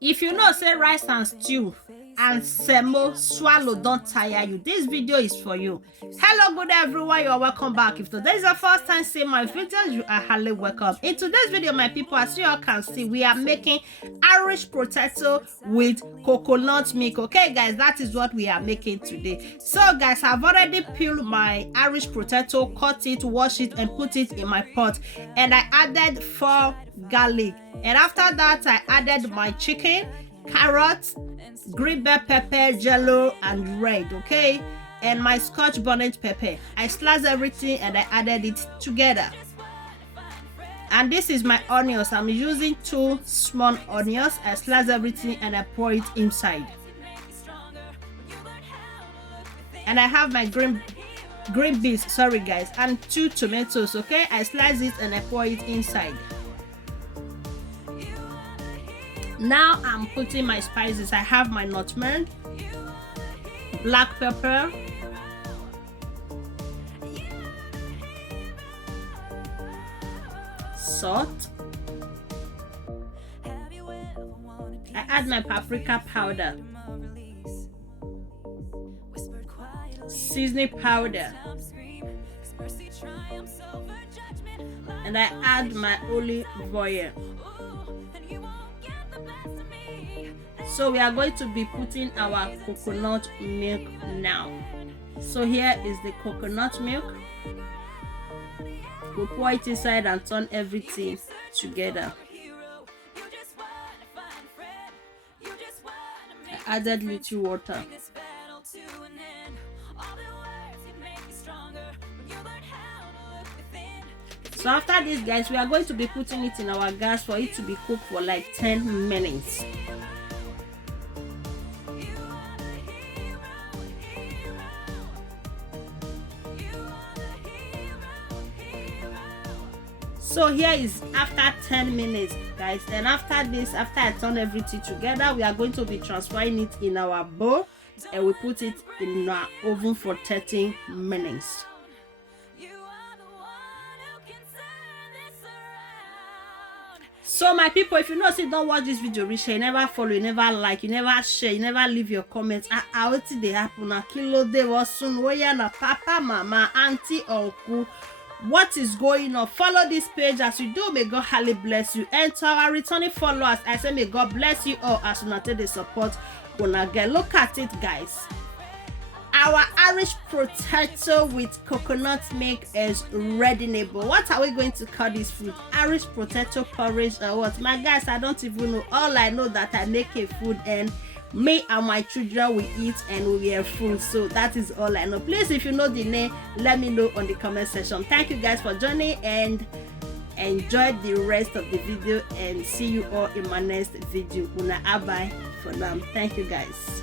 If you know say rice and stew and semo swallow don't tire you, this video is for you. Hello good everyone, you are welcome back. If today is the first time seeing my videos, you are highly welcome. In today's video, my people, as you all can see, we are making Irish potato with coconut milk. Okay guys, that is what we are making today. So guys, I've already peeled my Irish potato, cut it, wash it and put it in my pot, and I added 4 garlic, and after that I added my chicken, carrots, green bell pepper, yellow and red, okay, and my scotch bonnet pepper. I sliced everything and I added it together. And this is my onions. I'm using 2 small onions. I slice everything and I pour it inside. And I have my green beans, sorry guys, and 2 tomatoes, okay. I slice it and I pour it inside. Now I'm putting my spices. I have my nutmeg, black pepper, salt. I add my paprika powder, seasoning powder, and I add my olive oil. So we are going to be putting our coconut milk now. So here is the coconut milk. We'll pour it inside and turn everything together. I added little water. So after this guys, we are going to be putting it in our gas for it to be cooked for like 10 minutes. So here is after 10 minutes guys, and after this, after I turn everything together, we are going to be transferring it in our bowl and we put it in our oven for 30 minutes. So my people, if you know say don't watch this video reach, you never follow, you never like, you never share, you never leave your comments. What did they happen? Na kilo de was soon where na papa, mama, auntie, uncle. What is going on? Follow this page as you do. May God highly bless you. And to our returning followers, I say may God bless you all as you take the support. Look at it guys, our Irish potato with coconut milk is ready. Neighbor, what are we going to call this food? Irish potato porridge or what? My guys, I don't even know. All I know that I make a food and me and my children will eat and we are full. So that is all I know. Please, if you know the name, let me know on the comment section. Thank you guys for joining and enjoy the rest of the video, and see you all in my next video. Una bye for now. Thank you guys.